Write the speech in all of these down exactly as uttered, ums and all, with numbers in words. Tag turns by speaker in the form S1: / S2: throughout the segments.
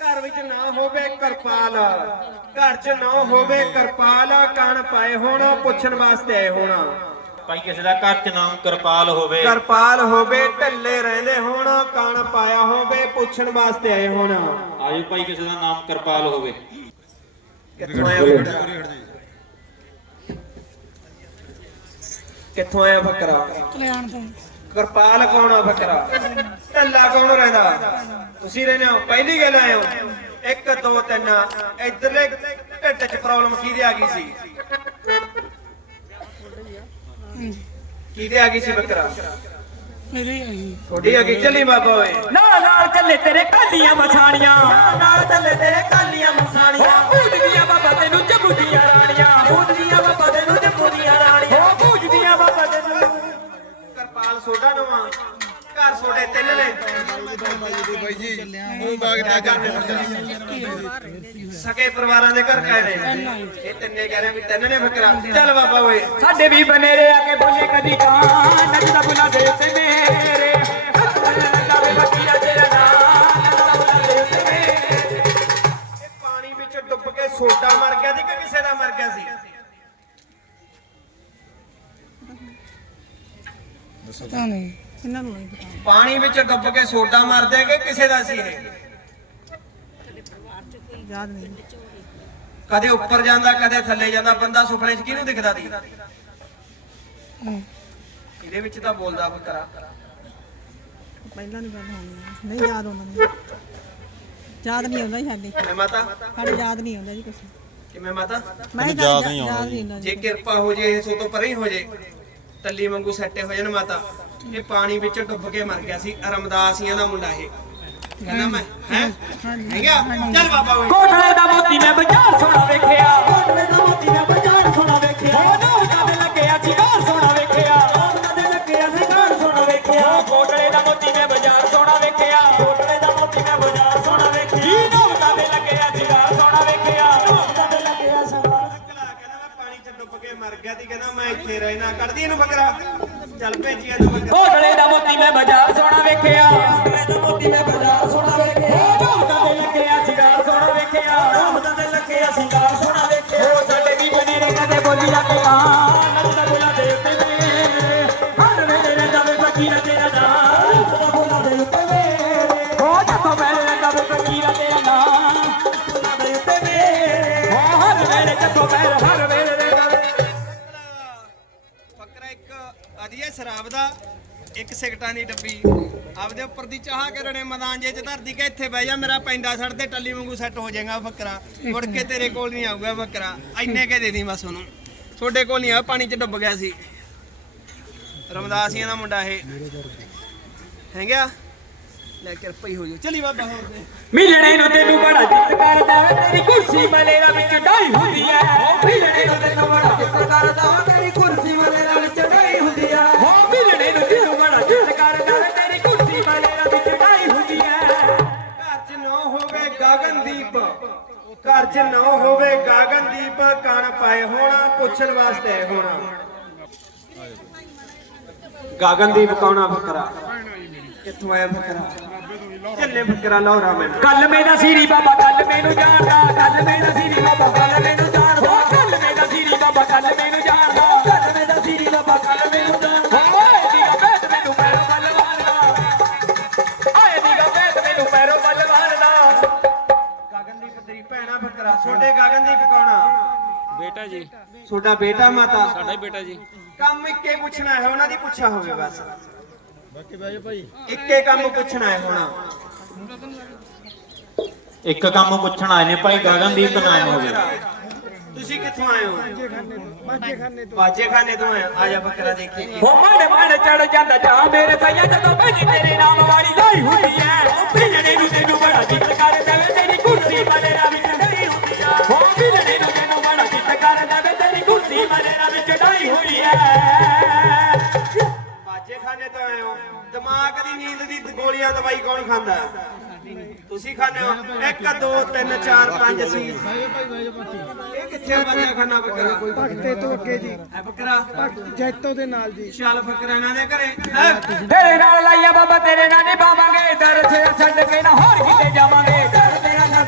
S1: घर विच ना होवे करपाल, घर च ना होवे करपाल, कण पाए होना पुछण वास्ते आए होना।
S2: भाई किसी का घर च नाम करपाल होवे,
S1: करपाल होवे ढिल्ले रहंदे होण, कण पाया होवे पुछण वास्ते आए होना।
S2: आजो भाई किसी का नाम करपाल होवे।
S1: कित्थों आया बकरा? कित्थों आया बकरा? करपाल कौन आ बकरा? ढिल्ला कौन रहिंदा? तुसीं रहंदे हो? पहली गल आए हो एक दो तीन इधरले ढिੱਡ च प्रॉब्लम किहदे आ गई सी? किहदे आ गई सी बकरा?
S3: मेरे आई
S1: थोड़ी आ गई। चली बाबा ओए
S3: नाल नाल चले तेरे कालियां मसाणियां,
S1: नाल चले तेरे कालियां मसाणियां,
S3: पूजदियां बाबा तेनू जम्मूदियां राणियां,
S1: पूजदियां बाबा तेनू जम्मूदियां राणियां,
S3: पूजदियां बाबा तेनू।
S1: करपाल सोडा नवा घर सोडे तिन ने
S4: भाई जी ਉਹ ਬਾਗਦਾ
S1: सके परिवारां दे घर कहे ने ये तिन्ने कह रहे भी तिन ने बकरा। चल बाबा ओए
S3: साडे भी बनेरे आके बोले कदी कां, नचदा बुला दे ते मेरे नचदा बकीरा तेरा नाम, नचदा बुला दे ते मेरे।
S1: ਇਹ ਪਾਣੀ ਵਿੱਚ ਡੁੱਬ ਕੇ ਸੋਡਾ ਮਰ ਗਿਆ ਸੀ ਕਿ ਕਿਸੇ ਦਾ ਮਰ ਗਿਆ ਸੀ?
S3: ਪਤਾ ਨਹੀਂ ਇਹਨਾਂ ਨੂੰ ਨਹੀਂ ਪਤਾ।
S1: ਪਾਣੀ ਵਿੱਚ ਡੁੱਬ ਕੇ ਸੋਡਾ ਮਰਦੇ ਕਿ ਕਿਸੇ ਦਾ ਸੀ ਇਹ?
S3: ਯਾਦ ਨਹੀਂ।
S1: ਕਦੇ ਉੱਪਰ ਜਾਂਦਾ ਕਦੇ ਥੱਲੇ ਜਾਂਦਾ, ਬੰਦਾ ਸੁਪਨੇ 'ਚ ਕਿਹਨੂੰ ਦਿਖਦਾ ਸੀ? ਇਹਦੇ ਵਿੱਚ ਤਾਂ ਬੋਲਦਾ ਬਕਰਾ।
S5: ਪਹਿਲਾਂ ਨਹੀਂ ਗੱਲ ਹੋਣੀ, ਨਹੀਂ ਯਾਦ ਆਉਂਦਾ, ਨਹੀਂ ਯਾਦ ਨਹੀਂ ਆਉਂਦਾ ਜੀ ਸਾਡੇ
S1: ਮੈਂ ਮਾਤਾ
S5: ਸਾਡੇ ਯਾਦ ਨਹੀਂ ਆਉਂਦਾ ਜੀ ਕੁਛ।
S1: ਕਿਵੇਂ ਮਾਤਾ?
S5: ਮੈਂ ਯਾਦ ਯਾਦ ਨਹੀਂ ਆਉਂਦਾ
S1: ਜੇ
S5: ਜੀ।
S1: ਕਿਰਪਾ ਹੋ ਜੇ ਸੋ ਤੋਂ ਪਰੇ ਹੀ ਹੋ ਜੇ, ਟੱਲੀ ਵਾਂਗੂ ਸੱਟੇ ਹੋ ਜਾਣ ਮਾਤਾ। ਇਹ ਪਾਣੀ ਵਿੱਚ ਡੁੱਬ ਕੇ ਮਰ ਗਿਆ ਸੀ, ਰਮਦਾਸੀਆਂ ਦਾ ਮੁੰਡਾ ਇਹ ਕਹਿੰਦਾ ਮੈਂ ਹੈ ਹੈਗਾ। ਚੱਲ ਬਾਬਾ ਓਏ
S3: ਕੋਟਲੇ ਦਾ ਮੋਤੀ ਮੈਂ ਬਾਜ਼ਾਰ ਸੋਹਣਾ ਵੇਖਿਆ, ਕੋਟਲੇ ਦਾ ਮੋਤੀ ਮੈਂ ਬਾਜ਼ਾਰ ਸੋਹਣਾ ਵੇਖਿਆ, ਨੌਰ ਕਦੇ ਲੱਗਿਆ ਸ਼ਿੰਗਾਰ ਸੋਹਣਾ ਵੇਖਿਆ, ਨੌਰ ਕਦੇ ਲੱਗਿਆ ਸ਼ਿੰਗਾਰ ਸੋਹਣਾ ਵੇਖਿਆ, ਕੋਟਲੇ ਦਾ ਮੋਤੀ ਮੈਂ ਬਾਜ਼ਾਰ ਸੋਹਣਾ ਵੇਖਿਆ, ਕੋਟਲੇ ਦਾ ਮੋਤੀ ਮੈਂ ਬਾਜ਼ਾਰ ਸੋਹਣਾ ਵੇਖਿਆ, ਨੌਰ ਕਦੇ ਲੱਗਿਆ ਸ਼ਿੰਗਾਰ ਸੋਹਣਾ ਵੇਖਿਆ, ਨੌਰ ਕਦੇ ਲੱਗਿਆ ਸ਼ਿੰਗਾਰ।
S1: ਕਹਿੰਦਾ ਮੈਂ ਪਾਣੀ 'ਚ ਡੁੱਬ ਕੇ ਮਰ ਗਿਆ ਸੀ, ਕਹਿੰਦਾ ਮੈਂ ਇੱਥੇ ਰਹਿਣਾ। ਕੱਢਦੀ ਇਹਨੂੰ ਬੱਕਰਾ। ਚੱਲ ਭੇਜੀਆ ਤੂੰ ਬੱਕਰਾ।
S3: ਕੋਟਲੇ ਦਾ ਮੋਤੀ ਮੈਂ ਬਾਜ਼ਾਰ ਸੋਹਣਾ ਵੇਖਿਆ, ਕੋਟਲੇ ਦਾ ਮੋਤੀ ਮੈਂ ਬਾਜ਼ਾਰ ਸੋਹਣਾ ਵੇਖਿਆ, ਨੌਰ ਕਦੇ ਲੱਗਿਆ ਸ਼ਿੰਗਾਰ ਸੋਹਣਾ ਵੇਖਿਆ, ਨੌਰ ਕਦੇ ਲੱਗਿਆ ਸ਼ਿੰਗਾਰ ਸੋਹਣਾ ਵੇਖਿਆ। ਉਹ ਸਾਡੇ ਵੀ ਬਨੇਰੇ ਕਦੇ ਬੋਲੀ ਲੱਗੇ ਆਂ, ਨੱਚਦਾ ਬੁਲਾ ਦੇ ਉੱਤੇ ਮੇਰੇ, ਹਰ ਵੇਲੇ ਜਾਵੇ ਫਕੀਰਾ ਤੇਰਾ ਨਾਮ, ਨੱਚਦਾ ਬੁਲਾ ਦੇ ਉੱਤੇ ਮੇਰੇ। ਉਹ ਜਦੋਂ ਮੇਰੇ ਜਾਵੇ ਫਕੀਰਾ ਤੇਰਾ ਨਾਮ, ਬੁਲਾ ਦੇ ਉੱਤੇ ਮੇਰੇ। ਉਹ ਹਰ ਵੇਲੇ ਜਦੋਂ ਮੇਰੇ ਹਰ ਵੇਲੇ ਜਾਵੇ।
S1: ਬੱਕਰਾ ਇੱਕ ਆਦੀ ਹੈ ਸ਼ਰਾਬ ਦਾ, ਇੱਕ ਸਿਗਟਾਂ ਦੀ ਡੱਬੀ ਆਪਦੇ ਉੱਪਰ ਦੀ ਚਾਹ ਕਰਨੇ ਮੈਦਾਨ ਜੇ ਚ ਧਰਦੀ ਕਿ ਇੱਥੇ ਬਹਿ ਜਾ, ਮੇਰਾ ਪੈਂਡਾ ਛੱਡ ਦੇ, ਟੱਲੀ ਵਾਂਗੂ ਸੈੱਟ ਹੋ ਜਾਏਗਾ ਬੱਕਰਾ। ਮੁੜ ਕੇ ਤੇਰੇ ਕੋਲ ਨਹੀਂ ਆਊਗਾ ਬੱਕਰਾ। ਇੰਨੇ ਕੇ ਦੇ ਦੀ ਬਸ ਉਹਨੂੰ। ਤੁਹਾਡੇ ਕੋਲ ਨਹੀਂ ਆ, ਪਾਣੀ 'ਚ ਡੁੱਬ ਗਿਆ ਸੀ। ਰਮਦਾਸੀਆਂ ਦਾ ਮੁੰਡਾ ਇਹ ਹੈਗਾ। ਲੈ ਕਿਰਪਾ ਹੀ ਹੋ ਜਾਓ। ਚਲੀ ਬਾਬਾ ਹੋਰ ਦੇ
S3: ਮਿਲਣੇ ਨੂੰ ਤੈਨੂੰ ਬੜਾ ਜਿੱਤ ਕਰਦਾ ਵੇ, ਤੇਰੀ ਕੁਰਸੀ ਮਲੇਰਾ ਵਿੱਚ ਡਾਈ ਹੁੰਦੀ ਐ। ਮਿਲਣੇ ਨੂੰ ਤੈਨੂੰ ਬੜਾ ਜਿੱਤ ਕਰਦਾ ਵੇ, ਤੇਰੀ ਕੁਰਸੀ ਮਲੇਰਾ ਵਿੱਚ ਡਾਈ ਹੁੰਦੀ ਐ। ਹੋ ਮਿਲਣੇ ਨੂੰ ਤੈਨੂੰ ਬੜਾ ਜਿੱਤ ਕਰਦਾ ਵੇ, ਤੇਰੀ ਕੁਰਸੀ ਮਲੇਰਾ ਵਿੱਚ ਡਾਈ ਹੁੰਦੀ ਐ।
S1: ਘਰ 'ਚ ਨਾ ਹੋਵੇ ਗਗਨਦੀਪ, ਘਰ 'ਚ ਨਾ ਹੋਵੇ ਗਗਨਦੀਪ, ਕਣ ਪਾਏ ਹੋਣਾ ਪੁੱਛਣ ਵਾਸਤੇ ਆਏ ਹੋਣਾ। ਗਗਨਦੀਪ ਕੌਣਾ ਬੱਕਰਾ? ਕਿੱਥੋਂ ਆਇਆ ਬੱਕਰਾ? ਚੱਲੇ ਬੱਕਰਾ ਲਾਹੌਰਾ ਮੈਨੂੰ।
S3: ਕੱਲ ਮੇਰਾ ਸੀਰੀ ਬਾਬਾ ਕੱਲ ਮੈਨੂੰ ਜਾਣਦਾ, ਕੱਲ ਮੇਰਾ ਸੀਰੀ ਬਾਬਾ ਕੱਲ ਮੈਨੂੰ ਜਾਣਦਾ, ਕੱਲ ਮੇਰਾ ਸੀਰੀ ਬਾਬਾ ਕੱਲ ਮੈਨੂੰ ਜਾਣਦਾ, ਕੱਲ ਮੇਰਾ ਸੀਰੀ ਬਾਬਾ ਕੱਲ ਮੈਨੂੰ ਜਾਣਦਾ। ਓਏ ਦੀਗਾ ਬੈਠ ਮੈਨੂੰ ਪੈਰੋਂ ਵੱਲ ਵਾਲਦਾ, ਓਏ ਦੀਗਾ ਬੈਠ ਮੈਨੂੰ ਪੈਰੋਂ ਵੱਲ ਵਾਲਦਾ।
S1: ਗਗਨਦੀਪ ਤੇਰੀ ਭੈਣਾ ਬੱਕਰਾ? ਛੋਟੇ ਗਗਨਦੀਪ ਕੌਣਾ?
S2: बेटा जी
S1: ਛੋਟਾ ਬੇਟਾ ਮਾਤਾ?
S2: साडा ही बेटा जी।
S1: ਕੰਮ ਇੱਕੇ ਪੁੱਛਣਾ ਹੈ, ਉਹਨਾਂ ਦੀ ਪੁੱਛਾ ਹੋਵੇ ਬਸ।
S4: ਬਾਕੀ ਬਾਈ ਭਾਈ
S1: ਇੱਕੇ ਕੰਮ ਪੁੱਛਣਾ ਹੈ ਹੋਣਾ।
S2: एक काम पुछण आए ने भाई गगनदीप नाम होवे।
S1: ਤੁਸੀਂ ਕਿੱਥੋਂ ਆਏ ਹੋ? ਬਾਜੇ ਖਾਨੇ ਤੋਂ। ਬਾਜੇ ਖਾਨੇ ਤੋਂ ਆਏ। ਆ ਜਾ ਬੱਕਰਾ ਦੇਖੀ।
S3: ਹੋ ਮੜ ਮੜ ਚੜ ਜਾਂਦਾ ਜਾ ਮੇਰੇ ਸਈਆ, ਜਦੋਂ ਬੈਠੀ ਤੇਰੇ ਨਾਮ ਵਾਲੀ ਲਾਈ ਹੁੰਦੀ ਐ। ਮਿਲਣੇ ਨੂੰ ਤੈਨੂੰ ਬੜਾ ਜਿੱਤ ਕਰਦਾ ਵੇ, ਤੇਰੀ ਕੁਰਸੀ ਮਲੇਰਾ ਵਿੱਚ ਡਾਈ ਹੁੰਦੀ ਐ। ਹੋ ਮਿਲਣੇ ਨੂੰ ਤੈਨੂੰ ਬੜਾ ਜਿੱਤ ਕਰਦਾ ਵੇ, ਤੇਰੀ ਕੁਰਸੀ ਮਲੇਰਾ ਵਿੱਚ ਡਾਈ ਹੋਈ ਐ।
S1: ਬਾਜੇ ਖਾਨੇ ਤੋਂ ਆਏ ਹੋ। ਦਿਮਾਗ ਦੀ ਨੀਂਦ ਦੀ ਗੋਲੀਆਂ ਦਵਾਈ ਕੌਣ ਖਾਂਦਾ? ਤੁਸੀਂ ਖਾਂਦੇ ਹੋ? ਇੱਕ ਦੋ ਤਿੰਨ ਚਾਰ ਪੰਜ ਸੀ। ਇਹ ਕਿੱਥੇ ਬਾਜਾ ਖਾਨਾ ਬੱਕਰਾ?
S6: ਭਗਤੇ ਤੋਂ ਅੱਗੇ ਜੀ,
S1: ਹੈ ਬੱਕਰਾ
S6: ਜੈਤੋ ਦੇ ਨਾਲ ਜੀ।
S1: ਚੱਲ ਬੱਕਰਾ ਇਹਨਾਂ ਦੇ ਘਰੇ। ਹੈਂ?
S3: ਤੇਰੇ ਨਾਲ ਲਾਈਆ ਬਾਬਾ, ਤੇਰੇ ਨਾਲ ਨਿਭਾਵਾਂਗੇ, ਦਰ ਛੇ ਛੱਡ ਕੇ ਨਾ ਹੋਰ ਕਿਤੇ ਜਾਵਾਂਗੇ, ਦਰ ਤੇਰਾ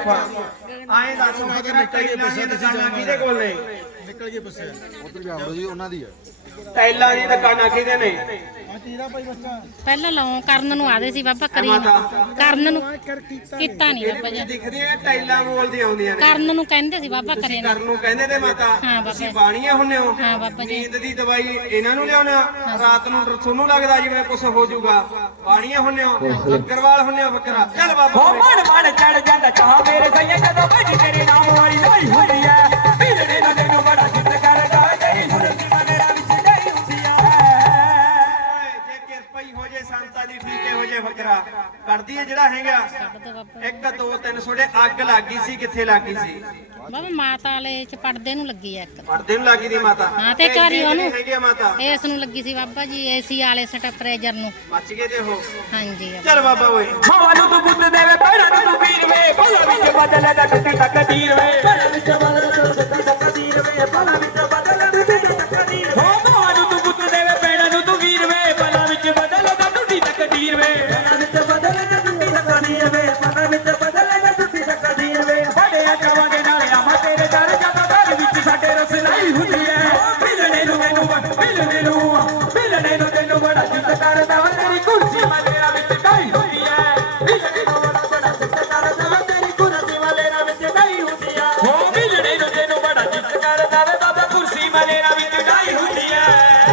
S1: ਆਪਾਂ ਆਏ ਦੱਸ ਬੱਕਰਾ ਟੈਲਾਂ ਦੀਆਂ ਦੁਕਾਨਾਂ ਕਿਹਦੇ ਕੋਲ ਨੇ
S4: ਨਿਕਲ ਗਏ ਬੱਸੇ ਉਧਰ ਜਾਓ ਜੀ ਉਹਨਾਂ ਦੀ ਹੈ
S1: ਟੈਲਾਂ ਦੀਆਂ ਦੁਕਾਨਾਂ ਕਿਹਦੇ ਨੇ
S6: ਆ ਤੀਰਾ ਭਾਈ ਬੱਚਾ
S7: ਪਹਿਲਾਂ ਲਾਉਂ ਕਰਨ ਨੂੰ ਆਦੇ ਸੀ ਬਾਬਾ ਕਰੀ ਕਰਨ ਨੂੰ ਕੀਤਾ ਨਹੀਂ ਬਾਬਾ ਜੀ
S1: ਦਿਖਦੀਆਂ ਟੈਲਾਂ ਬੋਲਦੀਆਂ ਆਉਂਦੀਆਂ ਨੇ
S7: ਕਰਨ ਨੂੰ ਕਹਿੰਦੇ ਸੀ ਬਾਬਾ ਕਰੇ ਨਾ
S1: ਕਰਨ ਨੂੰ ਕਹਿੰਦੇ ਤੇ ਮਾਤਾ
S7: ਹਾਂ ਬਾਬਾ
S1: ਤੁਸੀਂ ਬਾਣੀਆਂ ਹੁੰਨੇ ਹੋ
S7: ਹਾਂ ਬਾਬਾ ਜੀ
S1: ਨੀਂਦ ਦੀ ਦਵਾਈ ਇਹਨਾਂ ਨੂੰ ਲਿਆਉਣਾ ਰਾਤ ਨੂੰ ਤੁਹਾਨੂੰ ਲੱਗਦਾ ਜਿਵੇਂ ਕੁਝ ਹੋ ਜਾਊਗਾ ਬਾਣੀਆਂ ਹੁੰਨੇ ਹੋ ਬੱਕਰਵਾਲ ਹੁੰਨੇ ਹੋ ਬੱਕਰਾ ਚੱਲ ਬਾਬਾ
S3: ਹੋ ਮਨ ਮਨ ਚੜ ਜਾਂਦਾ ਚਾਹ ਮੇਰੇ ਸਈਆ ਜਦੋਂ ਭੱਜ ਤੇਰੇ ਨਾਮ ਵਾਲੀ ਨਹੀਂ ਹੁੰਦੀ ਐ ਭਿਲੜੇ ਨੂੰ ਤੈਨੂੰ ਬੜਾ ਜਿੱਤ ਕਰਦਾ ਤੇਰੀ ਸੁਰਤੀ ਮੇਰਾ ਵਿੱਚ ਨਹੀਂ ਹੁੰਦੀ ਐ
S1: ਜੇ ਕਿਰਪਾ ਹੀ ਹੋ ਜੇ ਸੰਤਾਂ ਦੀ ਠੀਕੇ ਹੋ ਜੇ ਬੱਕਰਾ ਕੱਢਦੀ ਹੈ ਜਿਹੜਾ ਹੈਗਾ ਇੱਕ ਦੋ ਤਿੰਨ ਛੋੜੇ ਅੱਗ ਲੱਗੀ ਸੀ ਕਿੱਥੇ ਲੱਗੀ ਸੀ
S7: ਬਾਬਾ ਮਾਤਾ ਵਾਲੇ ਚ ਪੜਦੇ ਨੂੰ ਲੱਗੀ ਐ ਇੱਕ
S1: ਪਰਦੇ ਨੂੰ ਲੱਗੀ ਦੀ ਮਾਤਾ
S7: ਹਾਂ ਤੇ ਇੱਕ ਵਾਰੀ ਉਹਨੂੰ
S1: ਹੈਗੀ ਆ ਮਾਤਾ
S7: ਇਸ ਨੂੰ ਲੱਗੀ ਸੀ ਬਾਬਾ ਜੀ ਏਸੀ ਵਾਲੇ ਸਟੈਪਰੇਜਰ ਨੂੰ
S1: ਬਚ ਗਏ ਤੇ ਉਹ
S7: ਹਾਂਜੀ
S1: ਚੱਲ ਬਾਬਾ ਓਏ
S3: ਹਵਾ ਨੂੰ ਤੂੰ ਬੁੱਧ ਦੇਵੇ ਪੈਰਾਂ ਨੂੰ ਤੂੰ ਵੀਰ ਵੇ ਭਲਾ ਵਿੱਚ ਬਦਲੇ ਦਾ ਟੁੱਟੀ ਤਕਦੀਰ ਵੇ ਭਲਾ ਵਿੱਚ ਬਦਲੇ ਦਾ ਟੁੱਟੀ ਤਕਦੀਰ ਵੇ ਭਲਾ ਵਿੱਚ ਬਦਲੇ ਦਾ ਟੁੱਟੀ ਤਕਦੀਰ ਵੇ ਹਵਾ ਨੂੰ ਤੂੰ ਬੁੱਧ ਦੇਵੇ ਪੈਰਾਂ ਨੂੰ ਤੂੰ ਵੀਰ ਵੇ ਭਲਾ ਵਿੱਚ ਬਦਲੇ ਦਾ ਟੁੱਟੀ ਤਕਦੀਰ ਵੇ ਭਲਾ ਵਿੱਚ ਬਦਲੇ ਦਾ ਟੁੱਟੀ ਤਕਦੀਰ ਵੇ ਭਲਾ ਵਿੱਚ ਬਦਲੇ ਦਾ ਟੁੱਟੀ ਤਕਦੀਰ ਵੇ ਬੜੇ ਅਕਾਵਾਂਗੇ ਨਾਲੇ ਆਵਾਂ ਤੇਰੇ ਦਰ ਜਦੋਂ ਘਰ ਵਿੱਚ ਸਾਡੇ ਰਸਲਾਈ ਹੁੰਦੀ ਐ ਮਿਲਣੇ ਨੂੰ ਮੈਨੂੰ ਮਿਲਣੇ ਨੂੰ ਮਿਲਣੇ ਨੂੰ ਤੈਨੂੰ ਬੜਾ ਜਿੱਤ ਕਰਦਾ ਵਾ ਤੇਰੀ ਕੁਰਸੀ ਮਲੇਰਾ ਵਿੱਚ ਕਾਈ ਹੁੰਦੀ ਐ ਮਿਲਣੇ ਨੂੰ ਬੜਾ ਬੜਾ ਜਿੱਤ ਕਰਦਾ ਵਾ ਤੇਰੀ ਕੁਰਸੀ ਮਲੇਰਾ ਵਿੱਚ ਕਾਈ ਹੁੰਦੀ ਐ ਹੋ ਮਿਲਣੇ ਨੂੰ ਤੈਨੂੰ ਬੜਾ ਜਿੱਤ ਕਰਦਾ ਵਾ ਬਾਬਾ ਕੁਰਸੀ ਮਲੇਰਾ ਵਿੱਚ ਕਾਈ ਹੁੰਦੀ ਐ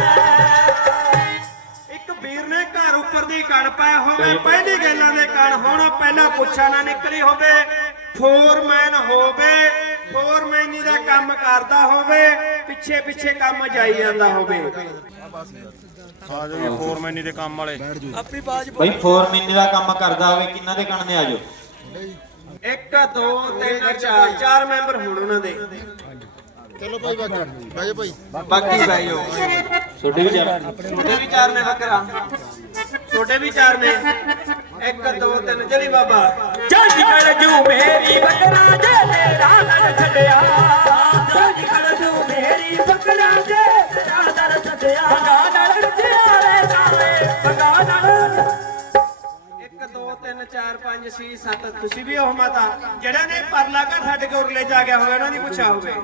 S1: ਇੱਕ ਵੀਰ ਨੇ ਘਰ ਉੱਪਰ ਦੀ ਕਣ ਪਾਇਆ ਹੋਵੇ ਪਹਿਲੀ ਗੱਲਾਂ ਦੇ ਕਣ ਹੋਣ ਪਹਿਲਾਂ ਪੁੱਛਾ ਨਾ ਨਿਕਲੀ ਹੋਵੇ ਫੋਰਮੈਨ ਹੋਵੇ ਫੋਰਮੈਨੀ ਦਾ ਕੰਮ ਕਰਦਾ ਹੋਵੇ ਪਿੱਛੇ ਪਿੱਛੇ ਕੰਮ ਜਾਈ ਜਾਂਦਾ ਹੋਵੇ
S4: ਆ ਜਾਓ ਫੋਰਮੈਨੀ ਦੇ ਕੰਮ ਵਾਲੇ
S2: ਬਈ ਚਾਰ ਮਹੀਨੇ ਦਾ ਕੰਮ ਕਰਦਾ ਹੋਵੇ ਕਿੰਨਾ ਦੇ ਕਣਨੇ ਆ ਜਾਓ
S1: ਇੱਕ ਦੋ ਤਿੰਨ ਚਾਰ ਚਾਰ ਮੈਂਬਰ ਹੋਣ ਉਹਨਾਂ ਦੇ
S4: ਚਲੋ ਭਾਈ ਬਾਕੀ ਬਾਈ ਭਾਈ
S1: ਬਾਕੀ ਭਾਈ ਹੋ
S2: ਛੋਡੇ ਵੀ ਜਾ
S1: ਛੋਟੇ ਵੀ ਚਾਰ ਨੇ ਬੱਕਰਾ ਛੋਟੇ ਵੀ ਚਾਰ ਨੇ ਇੱਕ ਦੋ ਤਿੰਨ ਚਲੀ ਬਾਬਾ
S3: ਜੱਜ ਕਰ ਜੂ ਮੇਰੀ ਬੱਕਰਾ ਜੇ ਤੇਰਾ ਦਰ ਛੱਡਿਆ ਜੱਜ ਕਰ ਜੂ ਮੇਰੀ ਬੱਕਰਾ ਜੇ ਤੇਰਾ ਦਰ ਛੱਡਿਆ ਭਗਾ ਨਾਲ ਰਜਿਆ ਰੇ ਨਾਲੇ ਭਗਾ ਨਾਲ
S1: ਇੱਕ ਦੋ ਤਿੰਨ ਚਾਰ ਪੰਜ ਛੇ ਸੱਤ ਤੁਸੀਂ ਵੀ ਉਹ ਮਾਤਾ ਜਿਹੜਾ ਨੇ ਪਰਲਾ ਘਰ ਛੱਡ ਕੇ ਉਰਲੇ ਜਾ ਗਿਆ ਹੋਵੇ ਉਹਨਾਂ ਦੀ ਪੁੱਛਾ ਹੋਵੇ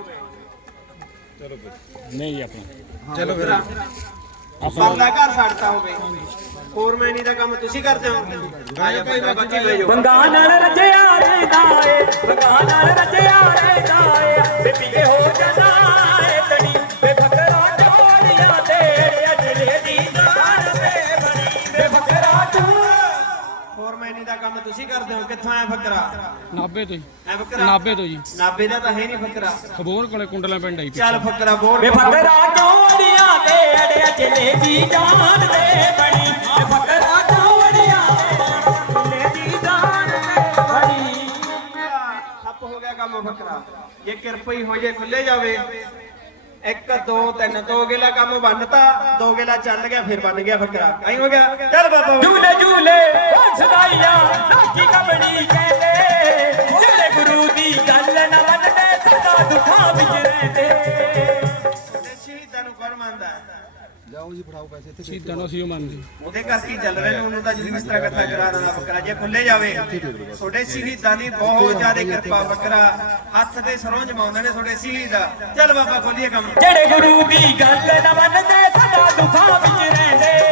S8: ਨਹੀਂ ਜੀ ਆਪਣਾ
S4: ਚਲੋ ਫਿਰ
S1: ਪਰਲਾ ਘਰ ਛੱਡਤਾ ਹੋਵੇ ਫੋਰਮੈਨੀ ਦਾ ਕੰਮ ਤੁਸੀਂ ਕਰਦੇ ਹੋ ਆ ਜਾ ਭਾਈ ਬਾਬਾ ਜੀ ਬੈਜੋ
S3: ਭਗਾ ਨਾਲ ਰਜਿਆ ਰੇ ਨਾਲੇ ਭਗਾ ਨਾਲ ਰਜਿਆ ਰੇ ਨਾਲੇ ਬੇਬੀ ਕੇ ਹੋ ਜਾਣਾ ਏ ਤਣੀ ਬੇ ਫਕਰਾ ਜੋੜੀਆਂ ਤੇਰੇ ਅਜਲੇ ਦੀ ਦਾਰ ਤੇ ਬਣੀ ਬੇ ਫਕਰਾ
S1: ਫੋਰਮੈਨੀ ਦਾ ਕੰਮ ਤੁਸੀਂ ਕਰਦੇ ਹੋ ਕਿੱਥੋਂ ਆਇਆ ਫਕਰਾ
S8: ਨਾਭੇ ਤੋਂ ਜੀ
S1: ਐ ਫਕਰਾ
S8: ਨਾਭੇ ਤੋਂ ਜੀ
S1: ਨਾਬੇ ਦਾ ਤਾਂ ਹੈ ਨਹੀਂ ਫਕਰਾ
S8: ਖਬੋਰ ਕੋਲੇ ਕੁੰਡਲਾ ਪਿੰਡ ਆਈ
S1: ਚੱਲ ਫਕਰਾ ਬੋਰ
S3: ਬੇ ਫਕਰਾ ਜੋੜੀਆਂ ਤੇ ਅੜੇ ਅਜਲੇ ਦੀ ਜਾਨ ਤੇ ਬਣੀ ਬੇ ਫਕਰਾ ਜੋੜੀਆਂ ਤੇ ਅਜਲੇ ਦੀ ਜਾਨ ਤੇ ਬਣੀ
S1: ਠੱਪ ਹੋ ਗਿਆ ਕੰਮ ਫਕਰਾ ਜੇ ਕਿਰਪਾ ਹੀ ਹੋ ਜੇ ਖੁੱਲੇ ਜਾਵੇ ਇੱਕ ਦੋ ਤਿੰਨ ਦੋ ਗੇਲਾ ਕੰਮ ਬੰਨਤਾ ਦੋ ਗੇਲਾ ਚੱਲ ਗਿਆ ਫਿਰ ਬਣ ਗਿਆ ਫਕਰਾ ਐਂ ਹੋ ਗਿਆ ਚੱਲ ਬਾਬਾ
S3: ਝੂਲੇ ਝੂਲੇ ਸਦਾਈਆ ਨਾਕੀ ਕਬੜੀ ਕਹਿੰਦੇ ਜਿਹੜੇ ਗੁਰੂ ਦੀ ਗੱਲ ਨਾ ਮੰਨਦੇ ਸਦਾ ਦੁੱਖਾਂ ਵਿੱਚ ਰਹਿੰਦੇ
S1: ਸ਼ਹੀਦਾਂ ਨੂੰ ਕੌਣ ਮੰਨਦਾ
S4: ਜਾਓ ਜੀ ਫੜਾਓ ਪੈਸੇ ਇੱਥੇ
S8: ਸ਼ਹੀਦਾਂ ਨੂੰ ਅਸੀਂ ਉਹ ਮੰਨਦੇ
S1: ਉਹਦੇ ਕਰਕੇ ਹੀ ਚੱਲ ਰਹੇ ਨੇ ਉਹਨੂੰ ਤਾਂ ਜਿਹੜੀ ਇਸ ਤਰ੍ਹਾਂ ਕਥਾ ਕਰਾ ਦੇਣਾ ਬੱਕਰਾ ਜੇ ਖੁੱਲੇ ਜਾਵੇ ਤੁਹਾਡੇ ਸ਼ਹੀਦਾਂ ਦੀ ਬਹੁਤ ਜ਼ਿਆਦਾ ਕਿਰਪਾ ਬੱਕਰਾ ਹੱਥ ਤੇ ਸਰੋਂ ਜਮਾਉਂਦੇ ਨੇ ਤੁਹਾਡੇ ਸ਼ਹੀਦ ਚੱਲ ਬਾਬਾ ਖੋਲੀਏ ਕੰਮ
S3: ਜਿਹੜੇ ਗੁਰੂ ਦੀ ਗੱਲ ਨਾ ਮੰਨਦੇ ਸਦਾ ਦੁੱਖਾਂ ਵਿੱਚ ਰਹਿੰਦੇ